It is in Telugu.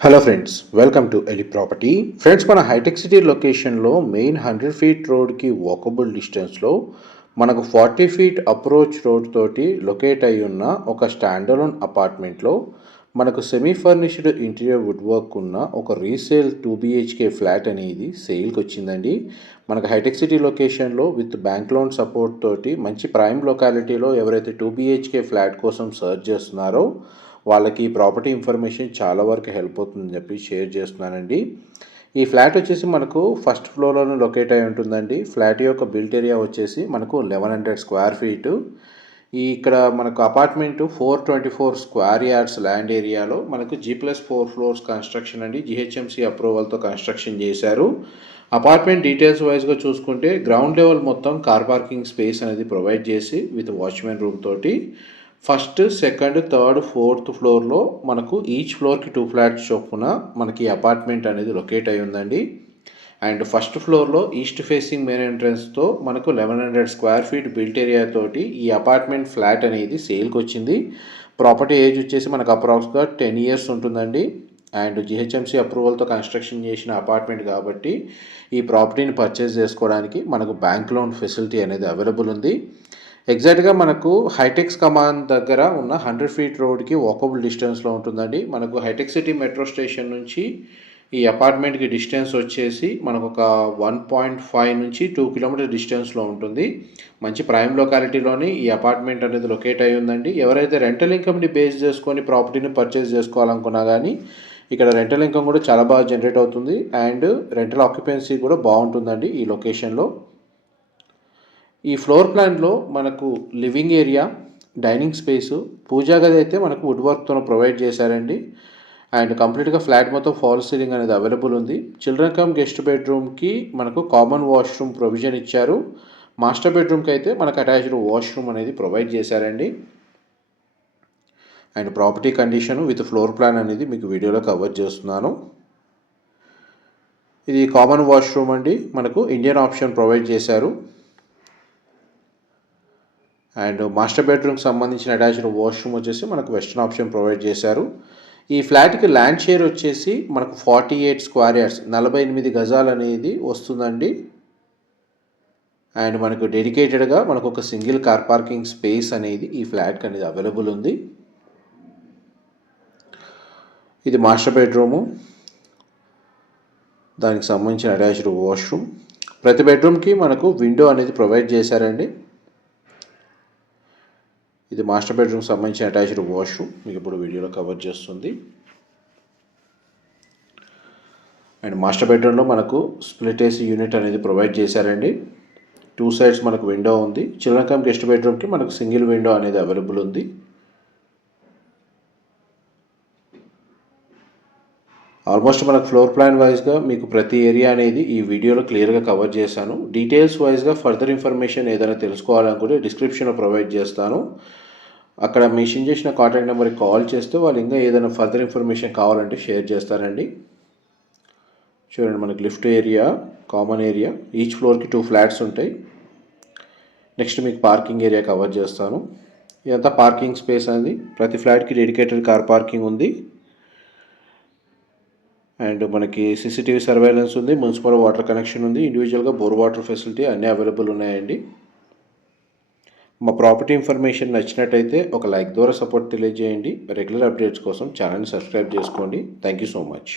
హలో ఫ్రెండ్స్ వెల్కమ్ టు ఎలి ప్రాపర్టీ ఫ్రెండ్స్ మన హైటెక్ సిటీ లొకేషన్లో మెయిన్ హండ్రెడ్ ఫీట్ రోడ్కి వాకబుల్ డిస్టెన్స్లో మనకు ఫార్టీ ఫీట్ అప్రోచ్ రోడ్ తోటి లొకేట్ అయి ఉన్న ఒక స్టాండలోన్ అపార్ట్మెంట్లో మనకు semi furnished interior wood work ఉన్న ఒక రీసేల్ టూ బిహెచ్కే ఫ్లాట్ అనేది సేల్కి వచ్చిందండి మనకు హైటెక్ సిటీ లొకేషన్లో విత్ బ్యాంక్ లోన్ సపోర్ట్ తోటి మంచి ప్రైమ్ లొకాలిటీలో ఎవరైతే టూ బిహెచ్కే ఫ్లాట్ కోసం సర్చ్ చేస్తున్నారో వాళ్ళకి ప్రాపర్టీ ఇన్ఫర్మేషన్ చాలా వరకు హెల్ప్ అవుతుందని చెప్పి షేర్ చేస్తున్నానండి. ఈ ఫ్లాట్ వచ్చేసి మనకు ఫస్ట్ ఫ్లోర్లోనే లొకేట్ అయి ఉంటుందండి. ఫ్లాట్ యొక్క బిల్ట్ ఏరియా వచ్చేసి మనకు లెవెన్ హండ్రెడ్ స్క్వేర్ ఫీటు. ఈ ఇక్కడ మనకు apartment four twenty four square yards land ఏరియాలో మనకు G plus four floors construction అండి. జిహెచ్ఎంసీ అప్రూవల్తో కన్స్ట్రక్షన్ చేశారు. అపార్ట్మెంట్ డీటెయిల్స్ వైజ్గా చూసుకుంటే గ్రౌండ్ లెవెల్ మొత్తం కార్ పార్కింగ్ స్పేస్ అనేది ప్రొవైడ్ చేసి విత్ వాచ్మెన్ రూమ్ తోటి. ఫస్ట్ సెకండ్ థర్డ్ ఫోర్త్ ఫ్లోర్లో మనకు ఈచ్ ఫ్లోర్కి టూ ఫ్లాట్స్ చొప్పున మనకి అపార్ట్మెంట్ అనేది లొకేట్ అయి ఉందండి. అండ్ ఫస్ట్ ఫ్లోర్లో ఈస్ట్ ఫేసింగ్ మెయిన్ ఎంట్రన్స్తో మనకు eleven hundred square feet built area తోటి ఈ అపార్ట్మెంట్ ఫ్లాట్ అనేది సేల్కి వచ్చింది. ప్రాపర్టీ ఏజ్ వచ్చేసి మనకు అప్రాక్స్గా టెన్ ఇయర్స్ ఉంటుందండి. అండ్ జిహెచ్ఎంసీ అప్రూవల్తో కన్స్ట్రక్షన్ చేసిన అపార్ట్మెంట్ కాబట్టి ఈ ప్రాపర్టీని పర్చేస్ చేసుకోవడానికి మనకు బ్యాంక్ లోన్ ఫెసిలిటీ అనేది అవైలబుల్ ఉంది. ఎగ్జాక్ట్గా మనకు హైటెక్స్ కమాండ్ దగ్గర ఉన్న హండ్రెడ్ ఫీట్ రోడ్కి వాకబుల్ డిస్టెన్స్లో ఉంటుందండి. మనకు హైటెక్ సిటీ మెట్రో స్టేషన్ నుంచి ఈ అపార్ట్మెంట్కి డిస్టెన్స్ వచ్చేసి మనకు ఒక వన్ పాయింట్ ఫైవ్ నుంచి టూ కిలోమీటర్ డిస్టెన్స్లో ఉంటుంది. మంచి ప్రైమ్ లొకాలిటీలోని ఈ అపార్ట్మెంట్ అనేది లొకేట్ అయి ఉందండి. ఎవరైతే రెంటల్ ఇన్కమ్ని బేస్ చేసుకొని ప్రాపర్టీని పర్చేస్ చేసుకోవాలనుకున్నా కానీ ఇక్కడ రెంటల్ ఇన్కమ్ కూడా చాలా బాగా జనరేట్ అవుతుంది. అండ్ రెంటల్ ఆక్యుపెన్సీ కూడా బాగుంటుందండి ఈ లొకేషన్లో ఈ ఫ్లోర్ ప్లాన్లో మనకు living area dining space puja గది అయితే మనకు వుడ్ వర్క్తో ప్రొవైడ్ చేశారండి. అండ్ కంప్లీట్గా ఫ్లాట్ మొత్తం ఫాల్ సీలింగ్ అనేది అవైలబుల్ ఉంది. చిల్డ్రన్ కమ్ గెస్ట్ బెడ్రూమ్కి మనకు కామన్ వాష్రూమ్ ప్రొవిజన్ ఇచ్చారు. మాస్టర్ బెడ్రూమ్కి అయితే మనకు అటాచ్డ్ వాష్రూమ్ అనేది ప్రొవైడ్ చేశారండి. And property condition with floor plan అనేది మీకు వీడియోలో కవర్ చేస్తున్నాను. ఇది కామన్ వాష్రూమ్ అండి. మనకు ఇండియన్ ఆప్షన్ ప్రొవైడ్ చేశారు. అండ్ మాస్టర్ బెడ్రూమ్కి సంబంధించిన అటాచ్డ్ వాష్రూమ్ వచ్చేసి మనకు వెస్ట్రన్ ఆప్షన్ ప్రొవైడ్ చేశారు. ఈ ఫ్లాట్కి ల్యాండ్ షేర్ వచ్చేసి మనకు ఫార్టీ ఎయిట్ స్క్వేర్ యార్డ్స్ నలభై ఎనిమిది గజాలు అనేది వస్తుందండి. అండ్ మనకు డెడికేటెడ్గా మనకు ఒక సింగిల్ కార్ పార్కింగ్ స్పేస్ అనేది ఈ ఫ్లాట్కి అనేది అవైలబుల్ ఉంది. ఇది మాస్టర్ బెడ్రూము. దానికి సంబంధించిన అటాచ్డ్ వాష్రూమ్. ప్రతి బెడ్రూమ్కి మనకు విండో అనేది ప్రొవైడ్ చేశారండి. ఇది మాస్టర్ బెడ్రూమ్ సంబంధించిన అటాచ్డ్ వాష్రూమ్. మీకు ఇప్పుడు వీడియోలో కవర్ చేస్తుంది. అండ్ మాస్టర్ బెడ్రూమ్లో మనకు స్ప్లిట్ ఏసీ యూనిట్ అనేది ప్రొవైడ్ చేశారండి. టూ సైడ్స్ మనకు విండో ఉంది. చిల్డ్రన్ కమ్ గెస్ట్ బెడ్రూమ్కి మనకు సింగిల్ విండో అనేది అవైలబుల్ ఉంది. ఆల్మోస్ట్ మనకు ఫ్లోర్ ప్లాన్ వైజ్గా మీకు ప్రతి ఏరియా అనేది ఈ వీడియోలో క్లియర్గా కవర్ చేశాను. డీటెయిల్స్ వైజ్గా ఫర్దర్ ఇన్ఫర్మేషన్ ఏదైనా తెలుసుకోవాలనుకుంటే డిస్క్రిప్షన్లో ప్రొవైడ్ చేస్తాను. అక్కడ మెన్షన్ చేసిన కాంటాక్ట్ నెంబర్కి కాల్ చేస్తే వాళ్ళు ఇంకా ఏదైనా ఫర్దర్ ఇన్ఫర్మేషన్ కావాలంటే షేర్ చేస్తారండి. చూడండి మనకి lift area common area each ఫ్లోర్కి టూ ఫ్లాట్స్ ఉంటాయి. నెక్స్ట్ మీకు పార్కింగ్ ఏరియా కవర్ చేస్తాను. ఇదంతా పార్కింగ్ స్పేస్ అనేది ప్రతి ఫ్లాట్కి డెడికేటెడ్ కార్ పార్కింగ్ ఉంది. అండ్ మనకి సీసీటీవీ సర్వైలెన్స్ ఉంది మున్సిపల్ వాటర్ కనెక్షన్ ఉంది ఇండివిజువల్గా బోర్ వాటర్ ఫెసిలిటీ అన్నీ అవైలబుల్ ఉన్నాయండి. మా ప్రాపర్టీ ఇన్ఫర్మేషన్ నచ్చినట్టయితే ఒక లైక్ ద్వారా సపోర్ట్ తెలియజేయండి. రెగ్యులర్ అప్డేట్స్ కోసం ఛానల్ని సబ్స్క్రైబ్ చేసుకోండి. Thank you so much.